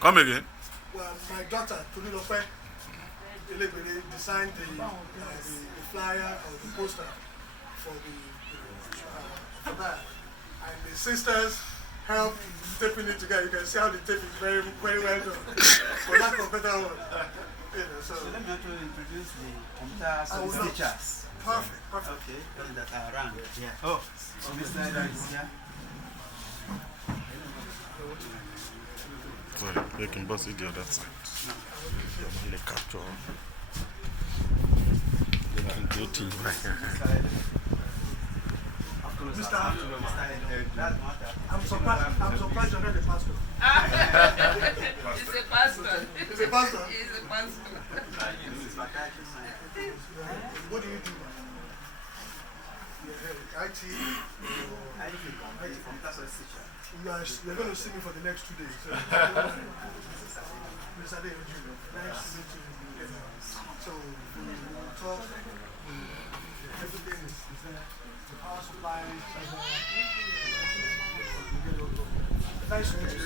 Come again. Well, my daughter, Tolulope, designed the flyer or the poster for for that. And the sisters helped taping it together. You can see how the tape is very, very well done. For lack of better word. So let me also introduce the computer service teachers. Perfect. Okay, those that are around. Yeah. Oh, so Mr. Ida is here. Sorry, they can bust it the other side. They capture. They can go to you right here. Mr. I'm surprised you're not a pastor. He's a pastor. He's a pastor? He's a pastor. What do you do? IT computer service teacher. You're going to see me for the next 2 days. So, Mr. Adeoju, nice to meet you. So we will talk. Everything is there. The power supply. Nice to meet you.